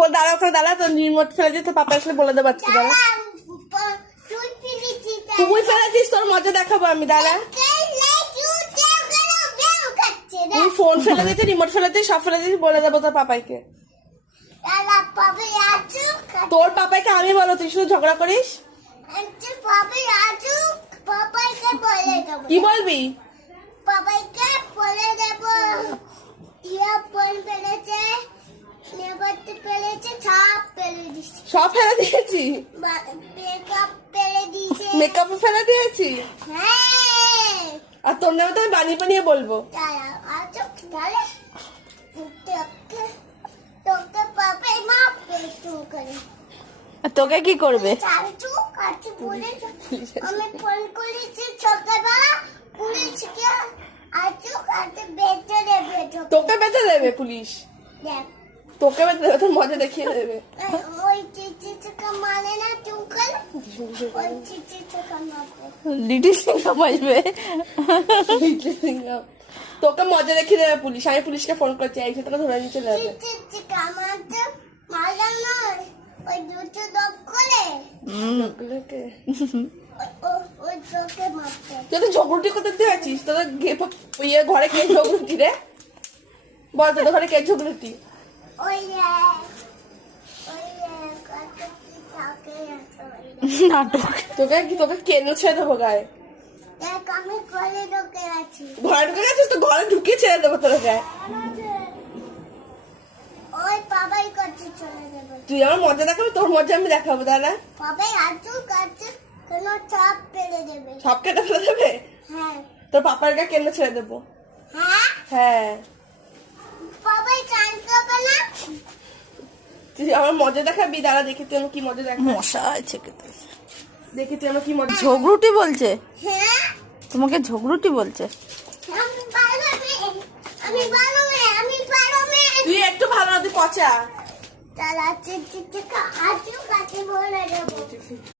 বল, দাঁড়া ওখানে দাঁড়া, তোর রিমোট ফেলে দিয়ে তোর পাপা আসলে বলে দেবো আজকে। দাঁড়া, তুই ফেলেছিস, তোর মজা দেখাবো আমি। দাঁড়া, তুই ফোন ফেলে দিতে, রিমোট ফেলে দিয়ে, সব ফেলে দিতে, বলে দেবো তোর পাপাইকে। তোর পাপাইকে আমি বলো, তুই শুধু ঝগড়া করিস। কি বলবি? পাপাইকে বলে দেব ইয়ারফোন ফেলেছে, নেভারটি ফেলেছে, সব ফেলে দিয়েছি। সব ফেলে দিয়েছি? মেকআপ ফেলে দিয়েছে। মেকআপ ফেলে দিয়েছি? হ্যাঁ। আর তোর নামে তো আমি বানিয়ে বানিয়ে বলবো। তাহলে তোকে পাপাই মাপ পেটু করে। তোকে কি করবে? চাচু কাছে বলে আমি ফোন করেছি সকালবেলা, পুলিশকে আজু কাছে বেঁচে দেবে। তোকে বেঁচে দেবে পুলিশ? দেখ, তোকে বেঁচে দেবে, তোর মজা দেখিয়ে দেবে। ওই চিচিটা মানে না টুকল, ওই চিচিটা মারবে। লিটিল সিংহ আসবে। তোকে মজা দেখিয়ে দেবে পুলিশ। আমি পুলিশকে ফোন করছি, এই তোকে ধরে নিয়ে চলে যাবে। চিচিটা মারতে মারলাম নয়, ওই দুটো ডগ করে ওই চোখে মারতে। তুই তো ঝগড়ুটি করতে দিয়েছিস, তোদের ইয়ে ঘরে কে ঝগড়ুটি রে? বল, তোদের ঘরে কে ঝগড়ুটি? ওই নাটক। তোকে কেন ছেড়ে দেবো গায়ে? দেখ আমি ঘরে ঢুকে আছি। ঘরে ঢুকে গেছিস তো, ঘরে ঢুকিয়ে ছেড়ে দেবো তোর গায়ে। ওই বাবাই কাছে চলে যাবে। তুই আমার মজা দেখাবি, তোর মজা আমি দেখাবো। দাঁড়া, বাবাই আজু কাছে কেন চাপ ফেলে দেবে। সব কেটে ফেলে দেবে? হ্যাঁ। তোর পাপার গায়ে কেন ছেড়ে দেবো? হ্যাঁ, হ্যাঁ, বাবাই চান করবে না। তুই আমার মজা দেখাবি। দাঁড়া, দেখি তুই আমার কি মজা দেখাবি। মশা আছে খেতে। দেখি তুই আমার কি মজা। ঝগড়ুটি বলছে? হ্যাঁ, তোমাকে ঝগড়ুটি বলছে? আমি পারবো আমি পারবো। তুই একটু ভালো না, তুই পচা। তাহলে চিচিটা আজু কাছে বলে দেবো।